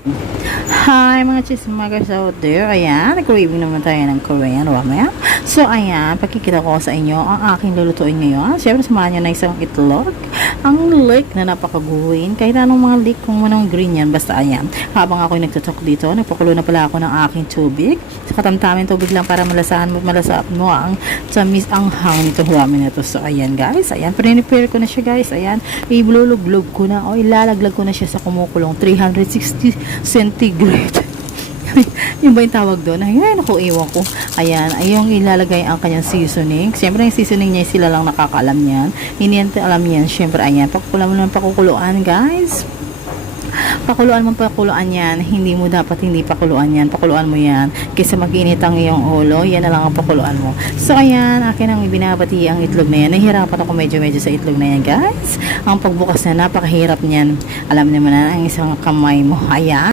Hi mga chismakers out there. Ayan, nag-craving naman tayo ng Korean ramen. So ayan, pakikita ko sa inyo ang aking lulutuin ngayon. Siyempre samahan nyo na isang itlog. Ang leek na napakaguhin. Kahit anong mga leek, kung anong green yan, basta ayan. Habang ako'y nagtutok dito, nagpakulo na pala ako ng aking tubig. Sa katamtamin tubig lang para malasahan mo ang tamis ang hang nito ramen na to. So ayan guys, ayan, prepare ko na siya guys. Ayan, iluluglog ko na o ilalaglag ko na siya sa kumukulong 360 centigrade. Yung ba yung tawag doon? Ayun, ako, iwan ko. Ayan, ay yung ilalagay ang kanyang seasoning. Siyempre, yung seasoning niya, sila lang nakakaalam yan. Hindi yan alam yan. Siyempre, ayan, pakuluan mo lang pakukuluan, guys. Pakuluan mo pakuluan yan. Hindi mo dapat hindi pakuluan yan. Pakuluan mo yan. Kaysa mag-init ang iyong ulo, yan na lang ang pakuluan mo. So, ayan, akin ang ibinabati ang itlog na yan. Nahihirapan ako medyo sa itlog na yan, guys. Ang pagbukas na, napakahirap niyan. Alam naman na ang isang kamay mo. Ayan.